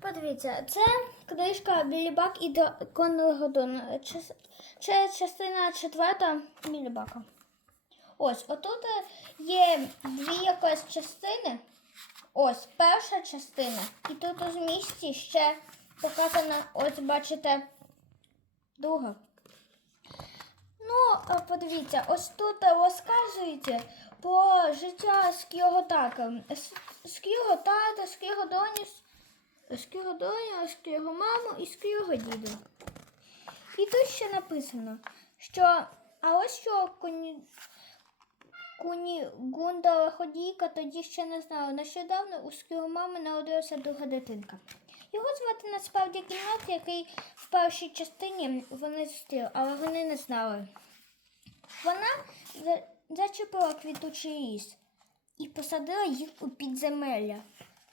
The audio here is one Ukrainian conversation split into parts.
Подивіться, це книжка Білібак і Дракон Годон. Це частина четверта Білібака. Ось, отут є дві якось частини. Ось перша частина. І тут у змісті ще показана, ось бачите, друга. Ну, подивіться, ось тут розказується про життя Скіоготака. Скіого тата, Скіого доню, Скіого маму і Скіого діду. І тут ще написано, що а ось що коні, куні Гунда Ходійка тоді ще не знала. Нещодавно у Скіого мами народилася друга дитинка. Його звати насправді кімнат, який в першій частині вони зустріли, але вони не знали. Вона зачепила квітучий ліс і посадила їх у підземелля.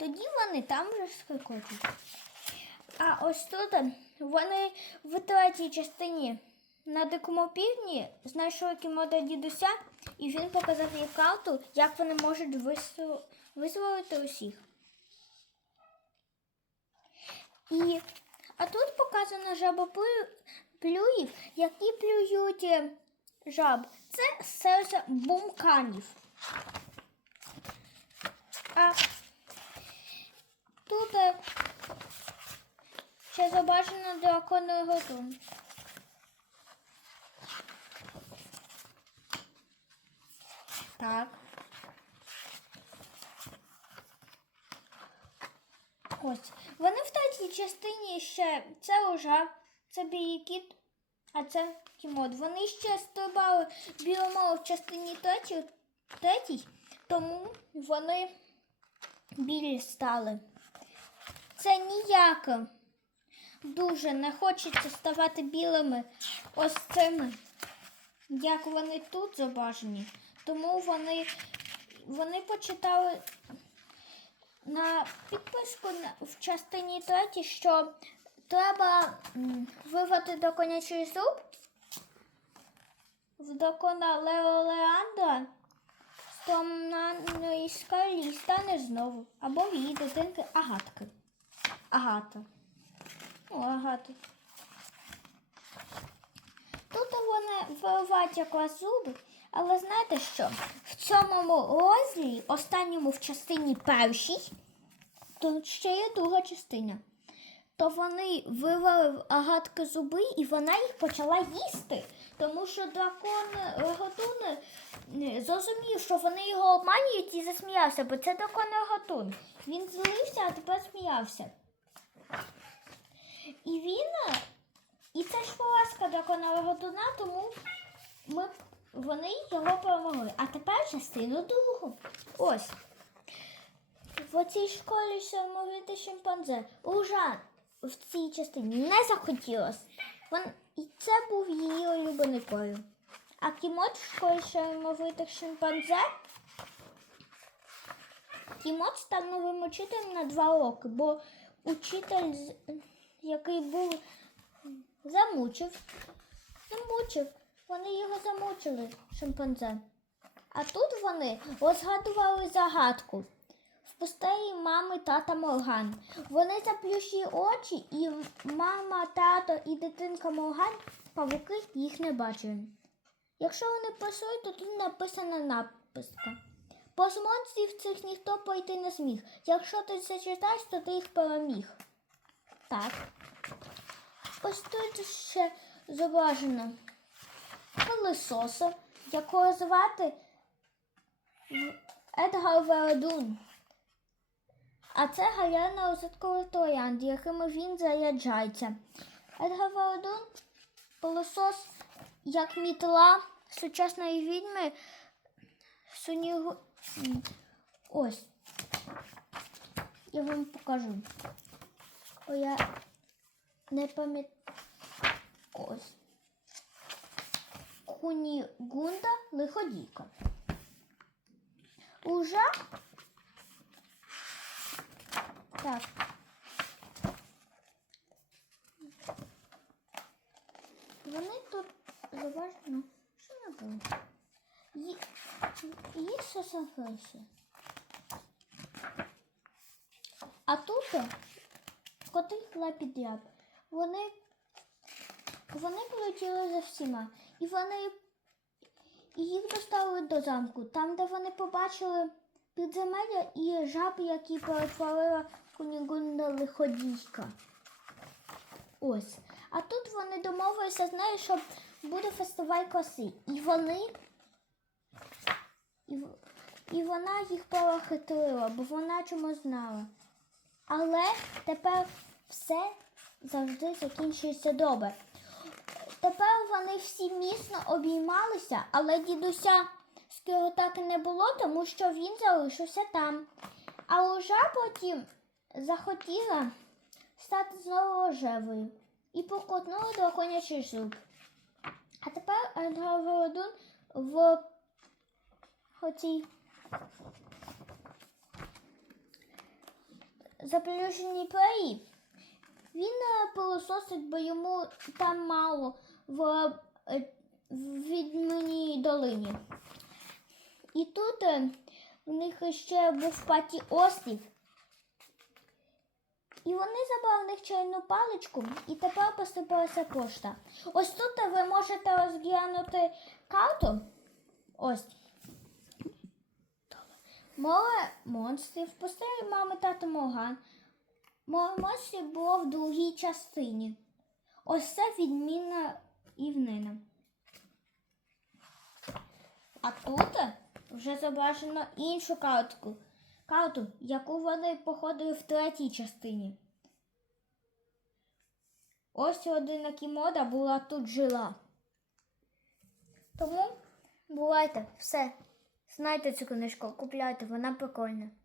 Тоді вони там вже скрикочуть. А ось тут вони в третій частині на дикому півдні знайшли кімода дідуся, і він показав їй карту, як вони можуть визволити усіх. І, а тут показано жабоплюїв, які плюють е, жаб. Це серце бумканів. А тут е, ще зображено драконовий готун. Так. Ось. Вони в третій частині ще це ужа, це білий а це кімод. Вони ще стрибали біломолу в частині третій, третій, тому вони білі стали. Це ніяк дуже не хочеться ставати білими ось цими, як вони тут зображені. Тому вони, вони почитали на підписку в частині третій, що треба м, вирвати драконячий зуб в дракона Лео Леандра з томнаної скалі стане знову. Або в її дитинки Агатки. Агата. О, Агата. Тут вони виривають якраз зуби, але знаєте що? В цьому розділі, останньому в частині першій, тут ще є друга частина. То вони вирвали в агатки зуби і вона їх почала їсти. Тому що дракон Реготун е, зрозумів, що вони його обманюють і засміявся, бо це дракон Реготун. Він злився, а тепер сміявся. І він. І це ж поразка дракона Реготуна, тому ми, вони його перемогли. А тепер частину другу. Ось. В цій школі ще мовити шимпанзе. Ужан в цій частині не захотілося. І це був її улюблений колір. А кімот в школі шермовитих шимпанзе. Кімот став новим учителем на два роки, бо учитель, який був замучив, замучив. Вони його замучили, шимпанзе. А тут вони розгадували загадку в пустелі мами тата Морган. Вони заплющили очі, і мама, тато і дитинка Морган, павуки їх не бачили. Якщо вони писують, то тут написана написка. Повз монстрів цих ніхто пройти не зміг. Якщо ти це читаєш, то ти їх переміг. Так. Ось тут ще зображено пилисоса, якого звати Едгар Вередун. А це галерна розетковий троянд, якими він заряджається. Едгар Вередун пилосос як мітла сучасної відьми Сонігу. Ось. Я вам покажу. О, я не пам'ятаю. Ось. Кунігунда лиходійка. Уже так. Вони тут заважно. Що не було? Є, є сосахиси. А тут коти лапідряб. Вони, вони полетіли за всіма. І вони і їх доставили до замку, там, де вони побачили підземелля і жабу, які перетворила Кунігунда лиходійка. Ось. А тут вони домовилися з нею, що буде фестиваль краси. І вони. І, і вона їх перехитрила, бо вона чомусь знала. Але тепер все завжди закінчується добре. Тепер вони всі міцно обіймалися, але дідуся скоро так не було, тому що він залишився там. А лужа потім захотіла стати знову рожевою і покотнула драконячий зуб. А тепер Едгар в оцій заплющеній пері. Він е, пилососить, бо йому там мало в, е, в відьминій долині. І тут е, в них ще був паті острів. І вони забрали в них чайну паличку, і тепер посипалася пошта. Ось тут ви можете розглянути карту. Ось. Море монстрів, постарі мами тата Моган. Море монстрів було в другій частині. Ось це відмінна рівнина. А тут вже зображено іншу картку. Карту, яку вони походили в третій частині. Ось родина Кімода була тут жила. Тому бувайте, все. Знайте цю книжку, купляйте, вона прикольна.